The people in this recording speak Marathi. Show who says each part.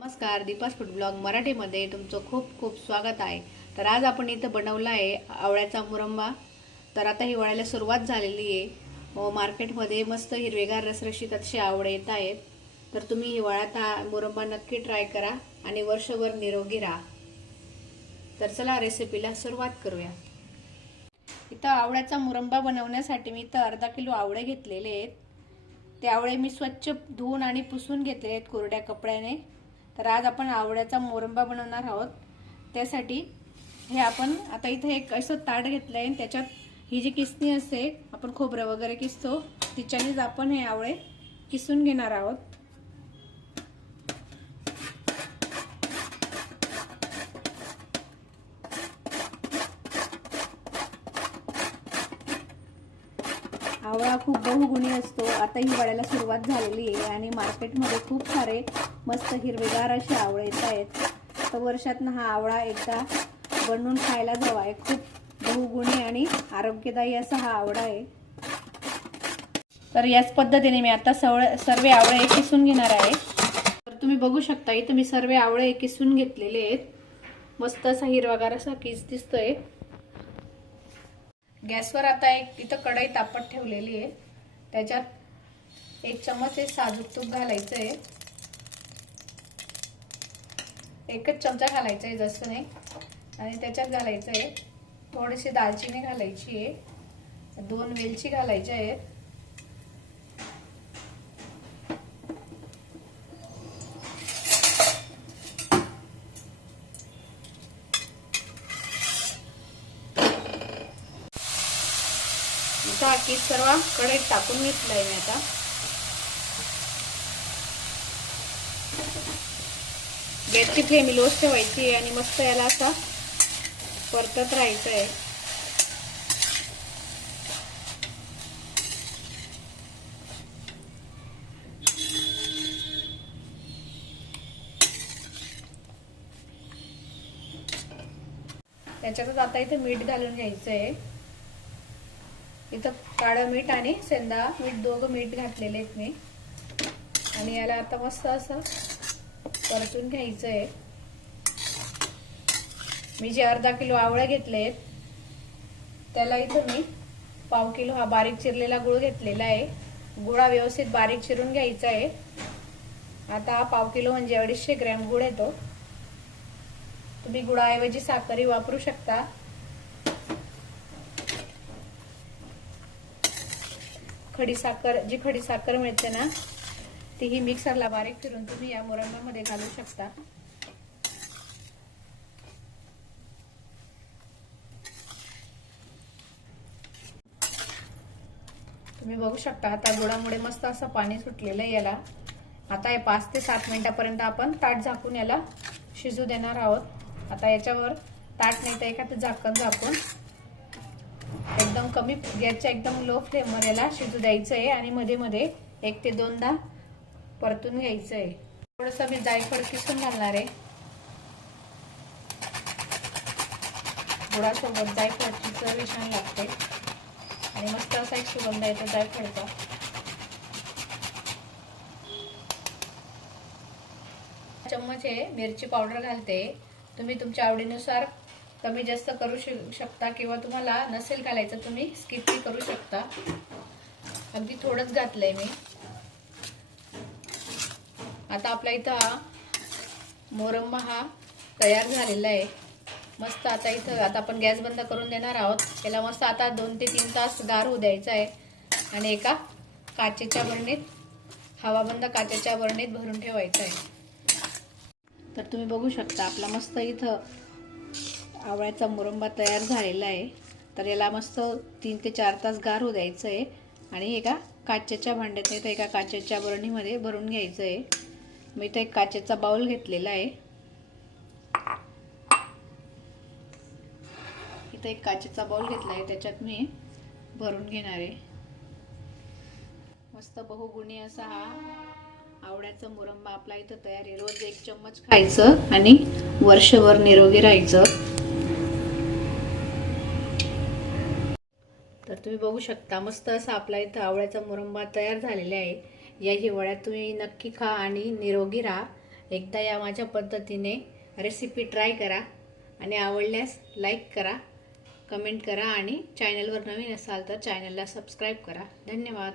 Speaker 1: नमस्कार दीपास फूड ब्लॉग मराठीमध्ये तुमचं खूप खूप स्वागत आहे. तर आज आपण इथं बनवला आहे आवळ्याचा मुरंबा. तर आता हिवाळ्याला सुरुवात झालेली आहे. हो, मार्केटमध्ये मस्त हिरवेगार रसरशीत असे आवळे येत आहेत. तर तुम्ही हिवाळ्यात हा मुरंबा नक्की ट्राय करा आणि वर्षभर निरोगी राहा. तर चला रेसिपीला सुरुवात करूया. इथं आवळ्याचा मुरंबा बनवण्यासाठी मी इथं अर्धा किलो आवळे घेतलेले आहेत. ते आवळे मी स्वच्छ धुवून आणि पुसून घेतले आहेत कोरड्या कपड्याने. तर आज आपण आवळ्याचा मोरंबा बनवणार आहोत. त्यासाठी हे आपण आता इथे एक असं ताट घेतलं आहे त्याच्यात ही जी किसणी असते आपण खोबरं वगैरे किसतो तिच्यानेच आपण हे आवळे किसून घेणार आहोत. आवळा खूप बहुगुणी असतो. आता हिवाळ्याला सुरुवात झालेली आहे आणि मार्केटमध्ये खूप सारे मस्त हिरवेगार असे आवळे येत आहेत. तर वर्षातनं हा आवळा एकदा बनवून खायला जावा. आहे खूप बहुगुणी आणि आरोग्यदायी असा हा आवळा आहे. तर याच पद्धतीने मी आता सवळ सर्व आवळे किसून घेणार आहे. तर तुम्ही बघू शकता इथं मी सर्व आवळे किसून घेतलेले आहेत. मस्त असा हिरवागार असा किस दिसतोय. गॅसवर आता एक इथं कढई तापत ठेवलेली आहे. त्याच्यात एक चमच हे साजूक तूप घालायचं आहे एकच चमचा घालायचा आहे जसं नाही आणि त्याच्यात घालायचं आहे थोडीशी दालचिनी घालायची आहे. दोन वेलची घालायच्या आहेत असा की सर्व कढईत टाकून घेतलंय मी आता. गॅसची फ्लेम लोच ठेवायची आहे आणि मस्त याला असा परतत राहायचं आहे. त्याच्यातच आता इथे मीठ घालून घ्यायचं आहे इथं काळं मीठ आणि सेंदा मीठ दोघं मीठ घातलेले आहेत मी. आणि याला आता मस्त असं परतून घ्यायचं आहे मी जे अर्धा किलो आवळं घेतले आहेत त्याला इथं मी पाव किलो हा बारीक चिरलेला गुळ घेतलेला आहे. गुळा व्यवस्थित बारीक चिरून घ्यायचा आहे. आता हा पाव किलो म्हणजे अडीचशे ग्रॅम गुळ येतो तुम्ही गुळाऐवजी साखरही वापरू शकता. खडी साखर जी खडी साखर मिळते ना ती ही मिक्सरला बारीक फिरून तुम्ही या मुरंबामध्ये घालू शकता. तुम्ही बघू शकता आता गुळामुळे मस्त असं पाणी सुटलेलं आहे याला. आता हे पाच ते सात मिनिटापर्यंत आपण ताट झाकून याला शिजू देणार आहोत. आता याच्यावर ताट नाही तर एखादं झाकण झाकून एकदम कमी गॅसच्या एकदम लो फ्लेमवर याला शिजू द्यायचं आहे आणि मध्ये मध्ये एक ते दोनदा परतून घ्यायचं आहे थोडंसं मी जायफळ किसून घालणार आहे. गुळासोबत जायफळची चव छान लागते. आणि मस्त असा एक सुगंध येतो जायफळचा. चम्मच हे मिरची पावडर घालते. तुम्ही तुमच्या आवडीनुसार कमी जास्त करू शकता किंवा तुम्हाला नसेल घालायचं तुम्ही स्किपही करू शकता. अगदी थोडंच घातलंय मी. आता आपला इथं हा मोरंबा हा तयार झालेला आहे. मस्त आता इथं आता आपण गॅस बंद करून देणार आहोत. त्याला मस्त आता दोन ते तीन तास गार होऊ द्यायचा आहे. आणि एका काचेच्या बरणीत हवाबंद काचेच्या बरणीत भरून ठेवायचं आहे. तर तुम्ही बघू शकता आपला मस्त इथं आवळ्याचा मुरंबा तयार झालेला आहे. तर याला मस्त तीन ते चार तास गार होऊ द्यायचं आहे आणि एका काचेच्या भांड्यात तर एका काचेच्या बरणीमध्ये भरून घ्यायचं आहे मी इथं एक काचेचा बाउल घेतलेला आहे. इथं एक काचेचा बाउल घेतला आहे. त्याच्यात मी भरून घेणार आहे. मस्त बहुगुणी असा हा आवड्याचा मुरंबा आपला इथं तयार आहे. रोज एक चम्मच खायचं आणि वर्षभर निरोगी राहायचं. तर तुम्ही बघू शकता मस्त असा आपला इथं आवळ्याचा मुरंबा तयार झालेला आहे. या हिवाळ्यात तुम्ही नक्की खा आणि निरोगी राहा. एकदा या माझ्या पद्धतीने रेसिपी ट्राय करा आणि आवडल्यास लाईक करा कमेंट करा आणि चॅनलवर नवीन असाल तर चॅनलला सबस्क्राईब करा. धन्यवाद.